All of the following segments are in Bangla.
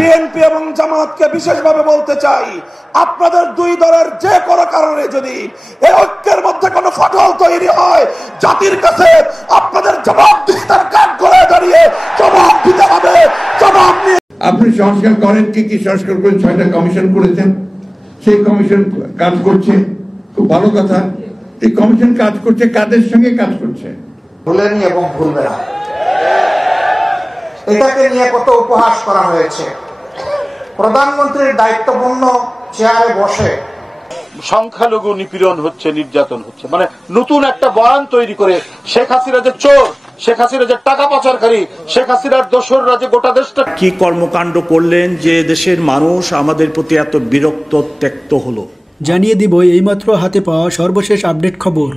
বিএনপি এবং জামাতকে বিশেষভাবে বলতে চাই, আপনাদের দুই দলের যে কোনো কারণে যদি এই ঐক্যের মধ্যে কোনো ফাটল তৈরি হয়, জাতির কাছে আপনাদের জবাবদিহিতার কাঠ গড়ায় দাঁড়িয়ে জবাব দিতে হবে। জবাব নিয়ে আপনি সংস্কার করেন, কি কি সংস্কার করেন? 6টা কমিশন করেছেন, সেই কমিশন কাজ করছে, খুব ভালো কথা। এই কমিশন কাজ করছে, কাদের সঙ্গে কাজ করছে? ভুলেনি এবং ভুলবে না। এটাকে নিয়ে কত উপহাস করা হয়েছে। প্রধানমন্ত্রীর দায়িত্বপূর্ণ চেয়ারে বসে সংখ্যালঘু নিপীড়ন হচ্ছে, নির্যাতন হচ্ছে, মানে নতুন একটা বয়ান তৈরি করে শেখ হাসিনা যে চোর, শেখ হাসিনা যে টাকা পাচারকারী, শেখ হাসিনার দোসররা যে গোটা দেশটা কি কর্মকাণ্ড করলেন যে দেশের মানুষ আমাদের প্রতি এত বিরক্ত ত্যক্ত হলো। জানিয়ে দিব এইমাত্র হাতে পাওয়া সর্বশেষ আপডেট খবর।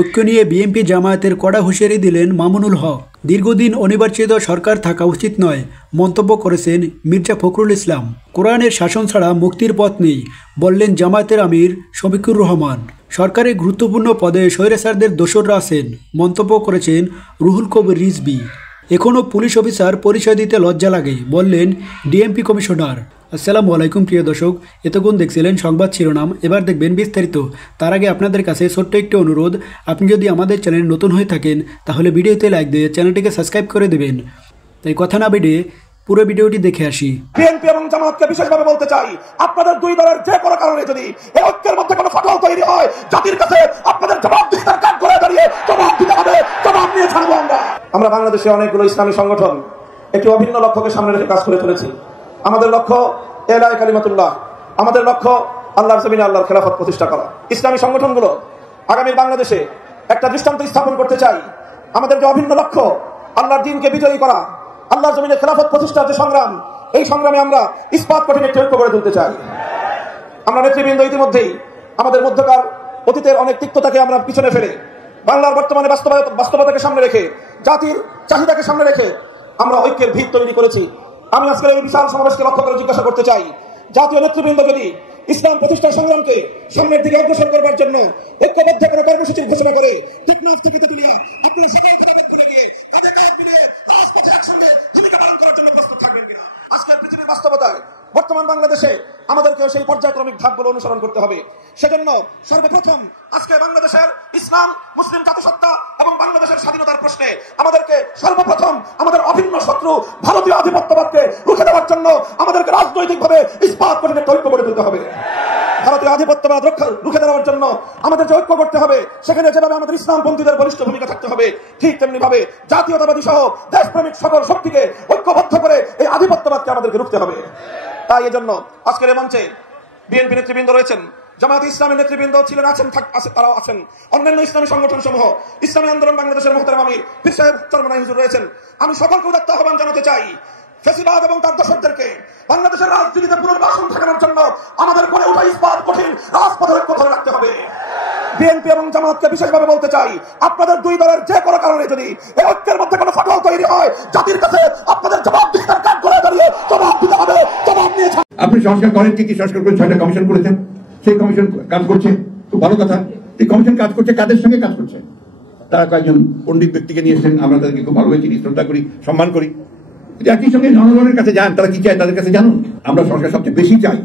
ঐক্য নিয়ে বিএনপি জামায়াতের কড়া হুঁশিয়ারি দিলেন মামুনুল হক। দীর্ঘদিন অনির্বাচিত সরকার থাকা উচিত নয় মন্তব্য করেছেন মির্জা ফখরুল ইসলাম। কোরআনের শাসন ছাড়া মুক্তির পথ নেই বললেন জামায়াতের আমির শফিকুর রহমান। সরকারের গুরুত্বপূর্ণ পদে স্বৈরাচারদের দোসররা আছেন মন্তব্য করেছেন রুহুল কবির রিজভী। এখনও পুলিশ অফিসার পরিচয় দিতে লজ্জা লাগে বললেন ডিএমপি কমিশনার। আসসালামু আলাইকুম প্রিয় দর্শক, এতক্ষণ দেখছিলেন সংবাদ শিরোনাম, এবার দেখবেন বিস্তারিত। তার আগে আপনাদের কাছে ছোট্ট একটি অনুরোধ, আপনি যদি আমাদের চ্যানেল নতুন হয়ে থাকেন তাহলে ভিডিওতে লাইক দিয়ে চ্যানেলটিকে সাবস্ক্রাইব করে দেবেন। তাই কথা না বেরিয়ে পুরো ভিডিওটি দেখে আসি। বিএনপি এবং জামাতকে বিশেষভাবে বলতে চাই, আপনাদের দুই দলের যে কোনো কারণে যদি এই ঐক্যের মধ্যে কোনো ফাটল তৈরি হয়, জাতির কাছে আপনাদের জবাবদিহিতার কাঠ গড়ায় দাঁড়িয়ে জবাব দিতে হবে। জবাব নিয়ে ছাড়বো আমরা। বাংলাদেশে অনেকগুলো ইসলামী সংগঠন একটি অভিন্ন লক্ষ্যকে সামনে রেখে কাজ করে চলেছি। আমাদের লক্ষ্য এলায়ে কালিমাতুল্লাহ, আমাদের লক্ষ্য আল্লাহর জমিনে আল্লাহর খেলাফত প্রতিষ্ঠা করা। ইসলামী সংগঠনগুলো আগামীর বাংলাদেশে একটা দৃষ্টান্ত স্থাপন করতে চাই। আমাদের যে অভিন্ন লক্ষ্য আল্লাহর দ্বীনকে বিজয়ী করা, আল্লাহর জমিনে খেলাফত প্রতিষ্ঠার যে সংগ্রাম, এই সংগ্রামে আমরা ইস্পাত কঠিন একটি ঐক্য গড়ে তুলতে চাই। আমরা নেতৃবৃন্দ ইতিমধ্যেই আমাদের মধ্যকার অতীতের অনেক তিক্ততাকে আমরা পিছনে ফেলে বাংলার বর্তমানে বাস্তবতাকে সামনে রেখে, জাতির চাহিদাকে সামনে রেখে আমরা ঐক্যের ভিত তৈরি করেছি। আমি আজকের এই বিশাল সমাবেশকে লক্ষ্য করে জিজ্ঞাসা করতে চাই, জাতীয় নেতৃবৃন্দ যদি ইসলাম প্রতিষ্ঠার সংগ্রামকে সামনের দিকে অগ্রসর করবার জন্য ঐক্যবদ্ধ করে কর্মসূচির ঘোষণা করে টেকনাফ থেকে তেতুলিয়া আপনারা সকল খেলাফত ভুলে গিয়ে কাঁধে কাঁধ মিলিয়ে রাজপথে একসঙ্গে ভূমিকা পালন করার জন্য প্রস্তুত থাকবেন কিনা? আজকের পৃথিবীর বাস্তবতায় বর্তমান বাংলাদেশে আমাদেরকে সেই পর্যায়ক্রমিক ধাপগুলো অনুসরণ করতে হবে। সেজন্য সর্বপ্রথম আজকে বাংলাদেশের ইসলাম মুসলিম জাতিসত্তা এবং বাংলাদেশের স্বাধীনতার প্রশ্নে আমাদেরকে সর্বপ্রথম আমাদের অভিন্ন শত্রু ভারতীয় আধিপত্যবাদকে রুখে দেওয়ার জন্য আমাদেরকে রাজনৈতিকভাবে ইস্পাত করে ঐক্য গড়ে তুলতে হবে। ভারতীয় আধিপত্যবাদ রুখে দেওয়ার জন্য আমাদের যে ঐক্য করতে হবে, সেখানে যেভাবে আমাদের ইসলামপন্থীদের বলিষ্ঠ ভূমিকা থাকতে হবে, ঠিক তেমনি ভাবে জাতীয়তাবাদী সহ দেশপ্রেমিক সকল শক্তিকে ঐক্যবদ্ধ করে এই আধিপত্যবাদকে আমাদেরকে রুখতে হবে। তাই এজন্য আজকের এই মঞ্চে বিএনপি নেতৃবৃন্দ রয়েছেন, জামায়াতে ইসলামের নেতৃবৃন্দ ছিলেন, তারাও আছেন, অন্যান্য ইসলামী সংগঠন সমূহ, ইসলামী আন্দোলন বাংলাদেশের মুহতারাম আমির পীর সাহেব চরমনাই হুজুর রয়েছেন। আমি সকলকে উদাত্ত আহ্বান জানাতে চাই, ফ্যাসিবাদ এবং তার দর্শকদেরকে বাংলাদেশের রাজনীতিতে পুনর্বাসন ঠেকানোর জন্য আমাদের করে ওঠা ইস্পাত কঠিন রাজপথের ঐক্য ধরে রাখতে হবে। বিএনপি এবং জামাতকে বিশেষভাবে বলতে চাই, আপনাদের দুই দলের যে কোনো কারণে যদি এই ঐক্যের মধ্যে কোনো ফাটল তৈরি হয়, জাতির কাছে আপনাদের জবাবদিহিতার কাঠ গড়ায় দাঁড়িয়ে জবাব দিতে হবে। জবাব নিয়ে আপনি সংস্কার করেন, কি কি সংস্কার করেন? 6টা কমিশন করেছেন, সেই কমিশন কাজ করছে, খুব ভালো কথা। এই কমিশন কাজ করছে, কাদের সঙ্গে কাজ করছে? তারা কয়েকজন পণ্ডিত ব্যক্তিকে নিয়ে এসেছেন, আমরা তাদেরকে খুব ভালোভাবে চিনি, শ্রদ্ধা করি, সম্মান করি। একই সঙ্গে জনগণের কাছে যান, তারা কি চায় তাদের কাছে জানুন। আমরা সংস্কার সবচেয়ে বেশি চাই,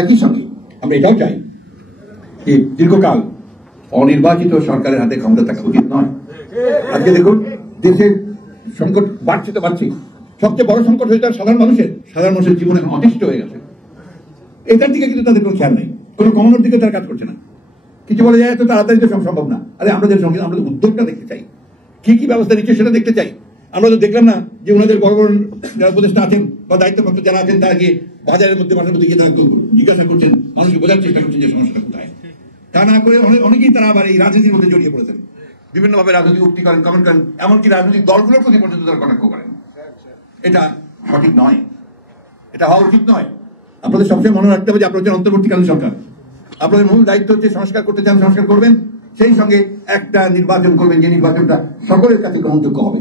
একই সঙ্গে আমরা এটাও চাই যে দীর্ঘকাল অনির্বাচিত সরকারের হাতে ক্ষমতা থাকা উচিত নয়। আজকে দেখুন দেশের সংকট বাড়ছে তো বাড়ছে, সবচেয়ে বড় সংকট হয়েছে সাধারণ মানুষের জীবন এখন অতিষ্ঠ হয়ে গেছে। এটার দিকে কিন্তু তাদের কোনো খেয়াল নেই, কোনো কমানোর দিকে তারা কাজ করছে না। কিছু বলে যায় তো তাড়াতাড়ি তো সম্ভব না। আরে আমাদের সঙ্গে আমরা উদ্যোগটা দেখতে চাই, কি কি ব্যবস্থা নিচ্ছে সেটা দেখতে চাই। আমরা তো দেখলাম না যে ওনাদের বড় বড় যারা উপদেষ্টা আছেন বা দায়িত্বপ্রাপ্ত যারা আছেন, তারা গিয়ে বাজারের মধ্যে মাঝে মধ্যে গিয়ে তারা জিজ্ঞাসা করছেন, মানুষকে বোঝার চেষ্টা করছেন যে সমস্যাটা কোথায়। তা না করে অনেকেই তারা আবার এই রাজনীতির মধ্যে জড়িয়ে পড়েছেন, বিভিন্নভাবে রাজনৈতিক উক্তি করেন, কমেন্ট করেন, এমনকি রাজনৈতিক দলগুলোর প্রতি পর্যন্ত তারা কটাক্ষ করেন। এটা সঠিক নয়, এটা হওয়া উচিত নয়। আপনাদের সবসময় মনে রাখতে হবে যে আপনারা হচ্ছেন অন্তর্বর্তীকালীন সরকার। আপনাদের মূল দায়িত্ব হচ্ছে সংস্কার করতে চান, সংস্কার করবেন, সেই সঙ্গে একটা নির্বাচন করবেন যে নির্বাচনটা সকলের কাছে গ্রহণযোগ্য হবে।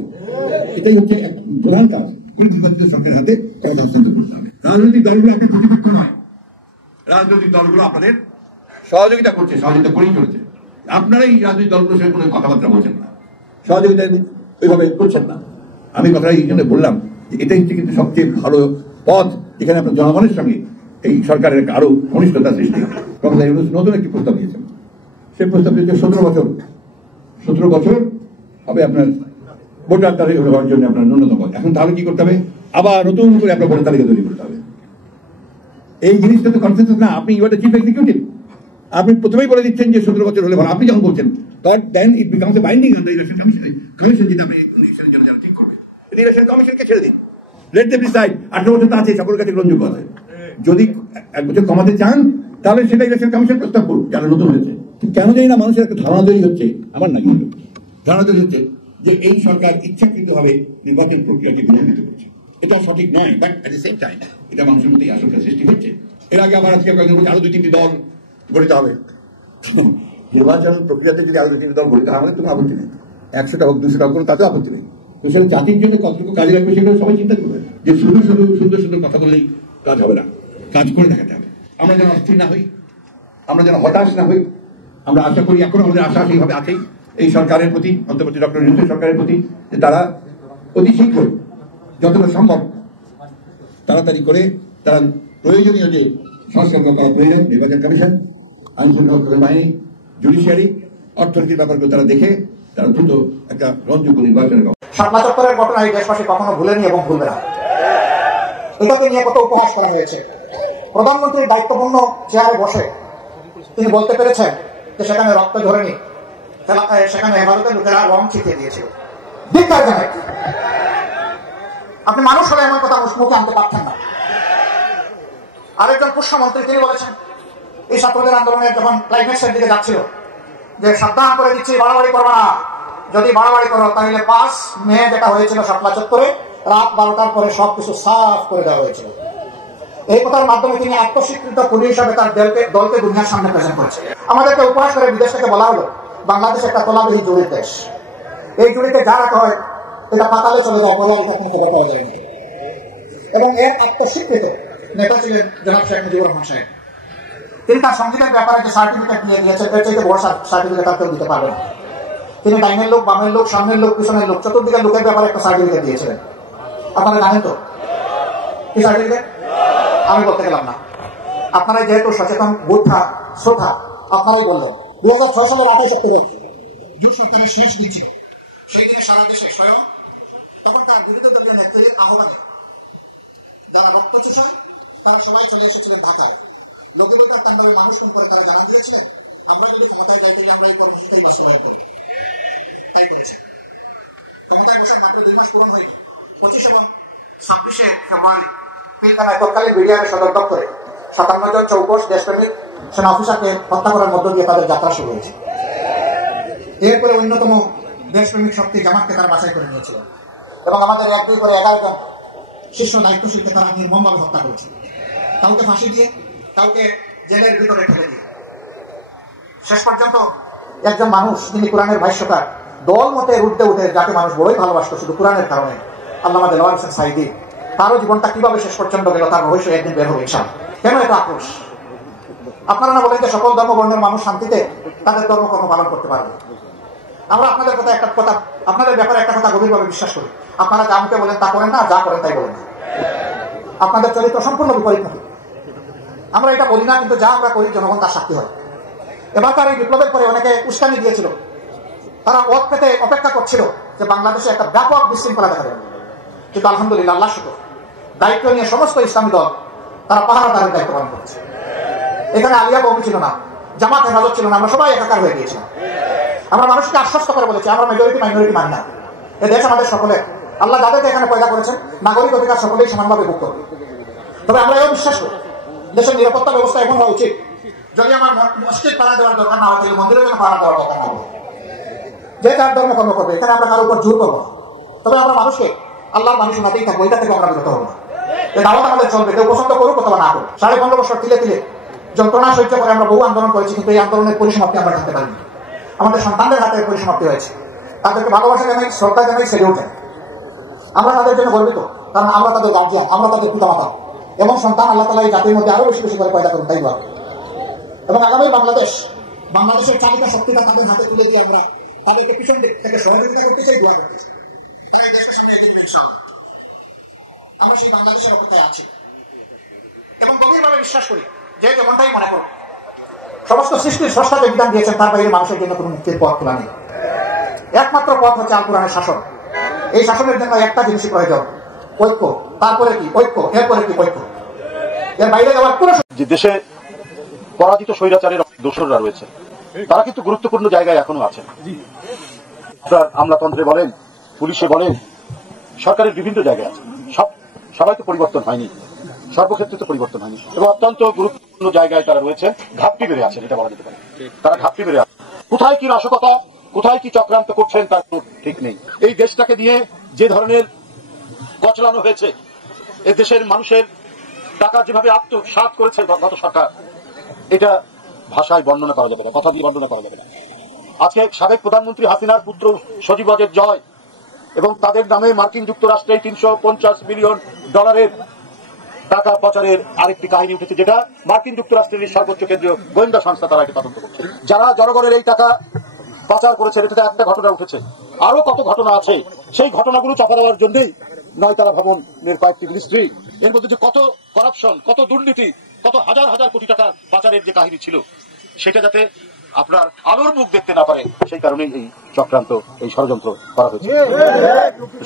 এটাই হচ্ছে এক প্রধান কাজ। কোন নির্বাচিত সরকারের হাতে ক্ষমতা হস্তান্তর করতে হবে। রাজনৈতিক দলগুলো আপনার প্রতিপক্ষ নয়, রাজনৈতিক দলগুলো আপনাদের সহযোগিতা করছে, সহযোগিতা করেই চলেছে। আপনারা এই রাজনৈতিক দলগুলোর সঙ্গে কোনো কথাবার্তা বলছেন না, সহযোগিতা ওইভাবে করছেন না। আমি কথাটা এই জন্য বললাম যে এটাই হচ্ছে কিন্তু সবচেয়ে ভালো পথ যেখানে আপনার জনগণের সঙ্গে এই সরকারের আরো ঘনিষ্ঠতা সৃষ্টি হবে। ডক্টর ইউনূস নতুন একটি প্রস্তাব দিয়েছেন। সেই প্রস্তাব দিয়েছে 17 বছর হবে আপনার ভোটার তালিকা হওয়ার জন্য আপনার ন্যূনতম। এখন তাহলে কি করতে হবে? আবার নতুন করে আপনার ভোটার তালিকা তৈরি করতে হবে। এই জিনিসটা তো কনসেনসাস না। আপনি you are the chief executive, আপনি প্রথমেই বলে দিচ্ছেন যে 17 বছর হলে ভালো। আপনি যখন বলছেন but then it becomes a binding on the election commission, যেটা আপনি ইলেকশনের জন্য যারা ঠিক করবে, ইলেকশন কমিশনকে ছেড়ে দিন, লেট দেম ডিসাইড। 18 বছর তো আছে, সকলের কাছে গ্রহণযোগ্য আছে। যদি 1 বছর কমাতে চান তাহলে সেটা ইলেকশন কমিশন প্রস্তাব করুন, যারা নতুন হয়েছে। কেন জানি না মানুষের একটা ধারণা তৈরি হচ্ছে, আমার না কিন্তু ধারণা তৈরি হচ্ছে যে এই সরকার ইচ্ছাকৃতভাবে নির্বাচন প্রক্রিয়াকে বিলম্বিত করছে। এটা সঠিক নয়, but at the same time এটা মানুষের মধ্যে আশঙ্কা সৃষ্টি হচ্ছে। এর আগে আবার আজকে কয়েকদিন বলছে আরো 2-3টি দল গঠিত হবে। নির্বাচন প্রক্রিয়াতে যদি আরো 2-3টি দল গঠিত হবে কোনো আপত্তি নেই, 100টা হোক 200টা হোক কোনো তাতেও আপত্তি নেই। তো সেটা জাতির জন্য কতটুকু কাজে লাগবে সেটা সবাই চিন্তা করবে। যে শুধু সুন্দর কথা বললেই কাজ হবে না, কাজ করে দেখাতে হবে। আমরা যেন অস্থির না হই, আমরা যেন হতাশ না হই। আমরা আশা করি, এখন আমাদের আশা সেইভাবে আছেই এই সরকারের প্রতি, অন্তর্বর্তী ডক্টর ইউনূস সরকারের প্রতি, যে তারা অতি শীঘ্র যতটা সম্ভব তাড়াতাড়ি করে তারা প্রয়োজনীয় যে সংস্কার করা প্রয়োজন, নির্বাচন কমিশন, আইন শৃঙ্খলা বাহিনী, জুডিশিয়ারি, অর্থনীতির ব্যাপারগুলো তারা দেখে তারা দ্রুত একটা গ্রহণযোগ্য নির্বাচনের শাপলা চত্বরের ঘটনা এই দেশবাসী কখনো ভুলেনি এবং ভুলবে না। এটাকে নিয়ে কত উপহাস করা হয়েছে। প্রধানমন্ত্রীর দায়িত্বপূর্ণ চেয়ারে বসে তিনি বলতে পেরেছেন যে সেখানে রক্ত ঝরেনি, সেখানে হেফাজতের লোকেরা রং ছিটিয়ে দিয়েছিল। ধিক্কার জানাই। আপনি মানুষ হলে এমন কথা মুখে আনতে পারতেন না। আরেকজন পুষ্পমন্ত্রী তিনি বলেছেন এই ছাত্রদের আন্দোলনের যখন ক্লাইম্যাক্সের দিকে যাচ্ছিল যে সাবধান করে দিচ্ছি, বাড়াবাড়ি করবো না, যদি বাড়াবাড়ি করো তাহলে 5 মে যেটা হয়েছিল শাপলা চত্বরে রাত 12টার পরে সবকিছু সাফ করে দেওয়া হয়েছিল। এই কথার মাধ্যমে তিনি আত্মস্বীকৃত পুলিশ হিসাবে তার দলকে দুনিয়ার সামনে প্রেজেন্ট করেছে। আমাদেরকে উপহাস করে বিদেশ থেকে বলা হলো বাংলাদেশ একটা তলাবিহীন জুড়ির দেশ, এই জুড়িতে যা রাখা হয় এটা পাতালে চলে যায়, পরে এটা কোনো খবর পাওয়া যায়নি। এবং এর আত্মস্বীকৃত নেতা ছিলেন জনাব শেখ মুজিবুর রহমান সাহেব। তিনি তার সংগীতের ব্যাপারে যে সার্টিফিকেট নিয়ে দিয়েছেন এর চাইতে বড় সার্টিফিকেট আর কেউ দিতে পারবে না। তিনি ডাইনের লোক, বামের লোক, সামনের লোক, পিছনের লোক, চতুর্দিকের লোকের ব্যাপারে একটা সার্টিফিকেট দিয়েছিলেন। আপনারা জানেন তো কি সার্টিফিকেট? আমি বলতে গেলাম না, আপনারা যেহেতু সচেতন, বুদ্ধা, শ্রোতা, আপনারাই বললেন 2006 সালের 28 অক্টোবর জোট সরকারের শেষ দিন ছিল। সেই দিনে সারা দেশে স্বয়ং তখনকার বিরোধী দলীয় নেত্রীর আহ্বানে যারা রক্ত চুষা তারা সবাই চলে এসেছিলেন ঢাকায়। লঘুবতার তাণ্ডবে মানুষ ফোন করে তারা জানান দিয়েছিলেন আমরা যদি ক্ষমতায় যাই তাহলে আমরা এই কর্মসূচিটাই বাস্তবায়ন করব। তাই করেছে। ক্ষমতায় বসার মাত্র 2 মাস পূরণ হয়নি। 25 এবং 26 ফেব্রুয়ারি পিলখানায় তৎকালীন বিডিআর সদর দপ্তরে 57 জন চৌকস দেশপ্রেমিক সেনা অফিসারকে হত্যা করার মধ্য দিয়ে তাদের যাত্রা শুরু হয়েছে। এরপরে অন্যতম দেশপ্রেমিক শক্তি জামাতকে তারা বাছাই করে নিয়েছিল এবং আমাদের 1-2 করে 11 জন শীর্ষ দায়িত্বশীলকে তারা নির্মমভাবে হত্যা করেছে। কাউকে ফাঁসি দিয়ে, কাউকে জেলের ভিতরে ঠেলে দিয়ে। শেষ পর্যন্ত একজন মানুষ যিনি কোরআনের ভাষ্যকার, দল মতে উঠতে উঠে যাকে মানুষ বড়ই ভালোবাসত শুধু কোরআনের কারণে, আল্লামা দেলোয়ার হোসেন সাইদি, তারও জীবনটা কিভাবে শেষ পর্যন্ত গেল তার রহস্য একদিন বের হবে ইনশাআল্লাহ। কেন এত আক্রোশ? আপনারা না বলেন যে সকল ধর্মবর্ণের মানুষ শান্তিতে তাদের ধর্মকর্ম পালন করতে পারবে। আমরা আপনাদের ব্যাপারে একটা কথা গভীরভাবে বিশ্বাস করি। আপনারা যা মুখে বলেন তা করেন না, যা করেন তাই বলেন না। আপনাদের চরিত্র সম্পূর্ণ বিপরীতমুখী। আমরা এটা বলি না, কিন্তু যা আমরা করি জনগণ তার সাক্ষী হয়। এবারকার এই বিপ্লবের পরে অনেকে উস্কানি দিয়েছিল, তারা ওত পেতে অপেক্ষা করছিল যে বাংলাদেশে একটা ব্যাপক বিশৃঙ্খলা দেখা যাবে। কিন্তু আলহামদুলিল্লাহ, আল্লাহ শুকর, দায়িত্ব নিয়ে সমস্ত ইসলামী দল তারা পাহারাদারের দায়িত্ব পালন করেছে। এখানে আলিয়া বাবু ছিল না, জামাত হেফাজত ছিল না, আমরা সবাই একাকার হয়ে গিয়েছিলাম। আমরা মানুষকে আশ্বস্ত করে বলেছি আমরা মেজরিটি মাইনরিটি মানি না। এ দেশ আমাদের সকলের, আল্লাহ যাদেরকে এখানে পয়দা করেছেন নাগরিক অধিকার সকলেই সমানভাবে ভোগ করবে। তবে আমরা এও বিশ্বাস করি দেশের নিরাপত্তা ব্যবস্থা এমন হওয়া উচিত, যদি আমার মসজিদ পাড়া দেওয়ার দরকার না হয় তাহলে মন্দিরের জন্য পাড়া দেওয়ার দরকার না হবে। যে যার ধর্ম কর্ম করবে, এখানে আমরা কারোর উপর জোর করবো না। তবে আমরা মানুষকে আল্লাহর মানুষ শোনাতেই থাকবো, এটা থেকে আমরা বিরত হবো না। এই দাওয়াত আমাদের চলবে, কেউ পছন্দ করুক অথবা না করুক। 15.5 বছর তিলে তিলে যন্ত্রণা সহ্য করে আমরা বহু আন্দোলন করেছি, কিন্তু এই আন্দোলনের পরিসমাপ্তি আমরা জানতে পারিনি। আমাদের সন্তানদের হাতে পরিসমাপ্তি হয়েছে। তাদেরকে ভালোবাসা জানাই, শ্রদ্ধা জানাই, সেরে ওঠে। আমরা তাদের জন্য গর্বিত, কারণ আমরা তাদের গার্জিয়ান, আমরা তাদের পিতামাতা। এবং সন্তান আল্লাহ তাআলা এই জাতির মধ্যে আরো বেশি বেশি করে পয়দা করুন, তাই বলে। এবং আগামী বাংলাদেশের চালিকা শক্তিটা তাদের হাতে তুলে দিয়ে আমরা তাদেরকে পিছন দিক থেকে সহযোগিতা করতে চাই, দোয়া করতে চাই। আমরা সেই বাংলাদেশের অপেক্ষায় আছি। বিশ্বাস করি, যে যেমনটাই মনে করুন, সমস্ত সৃষ্টির স্রষ্টা যে বিধান দিয়েছেন তার বাইরে মানুষের জন্য কোনো মুক্তির পথ খোলা নেই। একমাত্র পথ হচ্ছে আল কোরআনের শাসন। এই শাসনের জন্য একটা জিনিসই প্রয়োজন, ঐক্য। তারপরে কি ঐক্য, এরপরে কি ঐক্য, এর বাইরে যাওয়ার কোন। যে দেশে পরাজিত স্বৈরাচারের দোসররা রয়েছে তারা কিন্তু গুরুত্বপূর্ণ জায়গায় এখনো আছেন। আমলাতন্ত্রে বলেন, পুলিশে বলেন, সরকারের বিভিন্ন জায়গায় আছে। সবাই তো পরিবর্তন হয়নি, সর্বক্ষেত্রে তো পরিবর্তন হয়নি, এবং অত্যন্ত গুরুত্বপূর্ণ জায়গায় তারা রয়েছে, ঘাপটি বেড়ে আছেন, এটা বলা যেতে পারে। তারা ঘাপটি বেড়ে আছে। কোথায় কি নাশকতা, কোথায় কি চক্রান্ত করছেন তার কোনো ঠিক নেই। এই দেশটাকে দিয়ে যে ধরনের কচলানো হয়েছে, এ দেশের মানুষের টাকা যেভাবে আত্মসাৎ করেছে গত সরকার, এটা ভাষায় বর্ণনা করা যাবে না, কথা দিয়ে বর্ণনা করা যাবে না। আজকে সাবেক প্রধানমন্ত্রী হাসিনার পুত্র সজীব ওয়াজেদ জয় এবং তাদের নামে মার্কিন যুক্তরাষ্ট্রে $350 মিলিয়ন টাকা পাচারের আরেকটি কাহিনী উঠেছে, যেটা মার্কিন যুক্তরাষ্ট্রের সর্বোচ্চ কেন্দ্রীয় গোয়েন্দা সংস্থা তারা এটা তদন্ত করছে। যারা জনগণের এই টাকা পাচার করেছে, এটাতে একটা ঘটনা উঠেছে, আরো কত ঘটনা আছে। সেই ঘটনাগুলো চাপা দেওয়ার জন্যই নয়তলা ভবনের কয়েকটি মিনিস্ট্রি, এর মধ্যে যে কত করাপশন, কত দুর্নীতি, কত হাজার হাজার কোটি টাকা পাচারের যে কাহিনী ছিল, সেটা যাতে আপনার আলোর মুখ দেখতে না পারে, সেই কারণেই এই চক্রান্ত, এই ষড়যন্ত্র করা হয়েছে।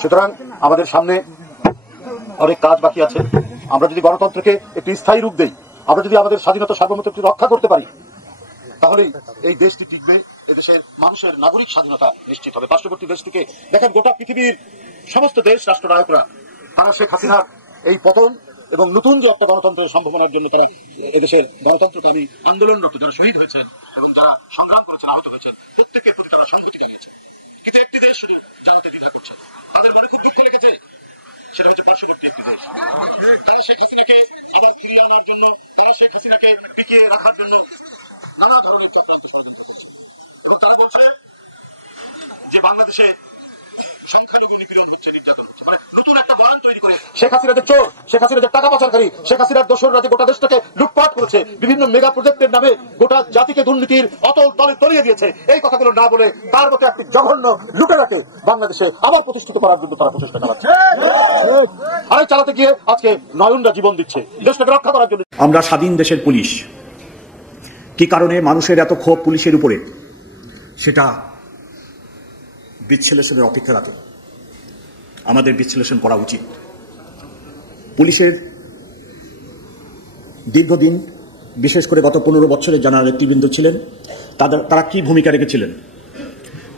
সুতরাং আমাদের সামনে অনেক কাজ বাকি আছে। আমরা যদি গণতন্ত্রকে একটি স্থায়ী রূপ দেই, আমরা যদি আমাদের স্বাধীনতা সার্বভৌমত্বকে রক্ষা করতে পারি, তাহলে এই দেশটি টিকবে, এদেশের মানুষের নাগরিক স্বাধীনতা নিশ্চিত হবে। পার্শ্ববর্তী দেশটিকে দেখেন, গোটা পৃথিবীর সমস্ত দেশ রাষ্ট্রনায়করা তারা শেখ হাসিনার এই পতন এবং নতুন যে একটা গণতন্ত্রের সম্ভাবনার জন্য তারা এদেশের গণতন্ত্রকামী আন্দোলনরত যারা শহীদ হয়েছে এবং যারা সংগ্রাম করেছেন, আহত হয়েছে, প্রত্যেকের প্রতি তারা সংহতি জানিয়েছে। কিন্তু একটি দেশ শুধু জানাতে দ্বিধা করছে, তাদের মনে খুব দুঃখ লেগেছে, সেটা হচ্ছে পার্শ্ববর্তী একটি দেশ। তারা শেখ হাসিনাকে আবার ফিরিয়ে আনার জন্য, তারা শেখ হাসিনাকে টিকিয়ে রাখার জন্য নানা ধরনের চক্রান্ত ষড়যন্ত্র করছে, এবং তারা বলছে যে বাংলাদেশে সংখ্যালঘু নিপীড়ন হচ্ছে, নির্যাতন হচ্ছে। মানে নতুন একটা বয়ান তৈরি করে শেখ হাসিনা যে চোর, শেখ হাসিনা যে টাকা পাচারকারী, শেখ হাসিনার দোসররা যে গোটা দেশটাকে লুটপাট করেছে, বিভিন্ন মেগা প্রজেক্টের নামে গোটা জাতিকে দুর্নীতির অতল তলে তলিয়ে দিয়েছে, এই কথাগুলো না বলে তার মতো একটি জঘন্য লুটেরাকে বাংলাদেশে আবার প্রতিষ্ঠিত করার জন্য তারা প্রচেষ্টা চালাচ্ছে। আর চালাতে গিয়ে আজকে নয়নরা জীবন দিচ্ছে দেশটাকে রক্ষা করার জন্য। আমরা স্বাধীন দেশের পুলিশ, কি কারণে মানুষের এত ক্ষোভ পুলিশের উপরে, সেটা বিশ্লেষণের অপেক্ষা রাখে। আমাদের বিশ্লেষণ করা উচিত। পুলিশের দীর্ঘদিন, বিশেষ করে গত 15 বছরে যারা নেতৃবৃন্দ ছিলেন, তারা কি ভূমিকা রেখেছিলেন,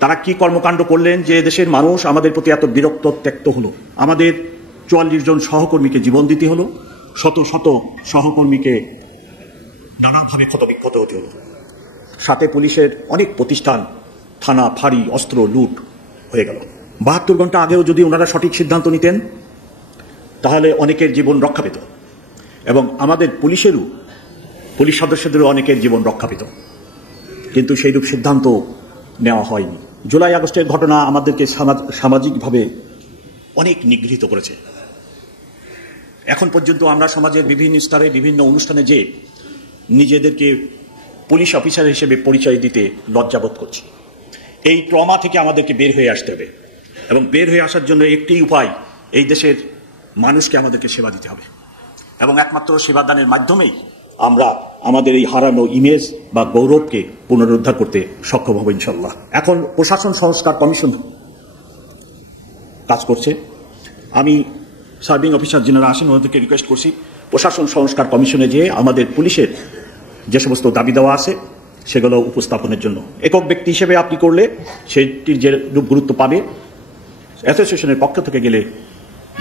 তারা কি কর্মকাণ্ড করলেন যে দেশের মানুষ আমাদের প্রতি এত বিরক্ত ত্যক্ত হলো। আমাদের 44 জন সহকর্মীকে জীবন দিতে হলো, শত শত সহকর্মীকে নানাভাবে ক্ষতবিক্ষত হতে হলো। সাথে পুলিশের অনেক প্রতিষ্ঠান, থানা, ফাঁড়ি, অস্ত্র লুট হয়ে গেল। 72 ঘন্টা আগেও যদি ওনারা সঠিক সিদ্ধান্ত নিতেন, তাহলে অনেকের জীবন রক্ষা পেত, এবং আমাদের পুলিশ সদস্যদেরও অনেকের জীবন রক্ষা পেত। কিন্তু সেইরূপ সিদ্ধান্ত নেওয়া হয়নি। জুলাই আগস্টের ঘটনা আমাদেরকে সামাজিকভাবে অনেক নিগৃহীত করেছে। এখন পর্যন্ত আমরা সমাজের বিভিন্ন স্তরে, বিভিন্ন অনুষ্ঠানে যে নিজেদেরকে পুলিশ অফিসার হিসেবে পরিচয় দিতে লজ্জাবোধ করছি। এই ট্রমা থেকে আমাদেরকে বের হয়ে আসতে হবে, এবং বের হয়ে আসার জন্য একটি উপায়, এই দেশের মানুষকে আমাদেরকে সেবা দিতে হবে, এবং একমাত্র সেবাদানের মাধ্যমেই আমরা আমাদের এই হারানো ইমেজ বা গৌরবকে পুনরুদ্ধার করতে সক্ষম হব ইনশাল্লাহ। এখন প্রশাসন সংস্কার কমিশন কাজ করছে। আমি সার্ভিং অফিসার যারা আসেন ওনাদেরকে রিকোয়েস্ট করছি, প্রশাসন সংস্কার কমিশনে যেয়ে আমাদের পুলিশের যে সমস্ত দাবি দেওয়া আছে সেগুলো উপস্থাপনের জন্য। একক ব্যক্তি হিসেবে আপনি করলে সেটির যে গুরুত্ব পাবে, অ্যাসোসিয়েশনের পক্ষ থেকে গেলে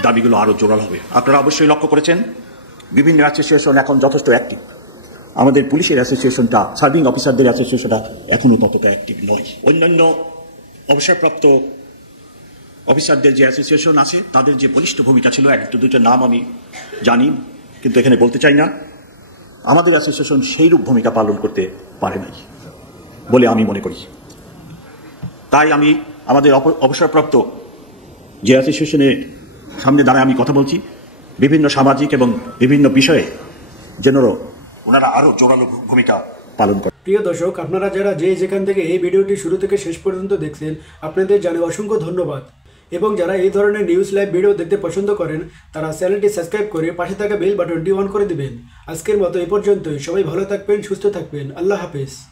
দাবিগুলো আরও জোরাল হবে। আপনারা অবশ্যই লক্ষ্য করেছেন, বিভিন্ন অ্যাসোসিয়েশন এখন যথেষ্ট অ্যাক্টিভ। আমাদের পুলিশের অ্যাসোসিয়েশনটা, সার্ভিং অফিসারদের অ্যাসোসিয়েশনটা এখনও ততটা অ্যাক্টিভ নয়। অন্যান্য অবসরপ্রাপ্ত অফিসারদের যে অ্যাসোসিয়েশন আছে তাদের যে বলিষ্ঠ ভূমিকা ছিল, একটা দুটো নাম আমি জানি কিন্তু এখানে বলতে চাই না, আমাদের অ্যাসোসিয়েশন সেইরূপ ভূমিকা পালন করতে পারে নাই বলে আমি মনে করি। তাই আমি আমাদের অবসরপ্রাপ্ত যে অ্যাসোসিয়েশনের সামনে দাঁড়ায় আমি কথা বলছি, বিভিন্ন সামাজিক এবং বিভিন্ন বিষয়ে যেন ওনারা আরও জোরালো ভূমিকা পালন করে। প্রিয় দর্শক, আপনারা যারা যেখান থেকে এই ভিডিওটি শুরু থেকে শেষ পর্যন্ত দেখছেন, আপনাদের জানাই অসংখ্য ধন্যবাদ। এবং যারা এই ধরনের নিউজ লাইভ ভিডিও দেখতে পছন্দ করেন, তারা চ্যানেলটি সাবস্ক্রাইব করে পাশে থাকা বেল বাটনটি অন করে দিবেন। আজকের মতো এ পর্যন্তই। সবাই ভালো থাকবেন, সুস্থ থাকবেন। আল্লাহ হাফেজ।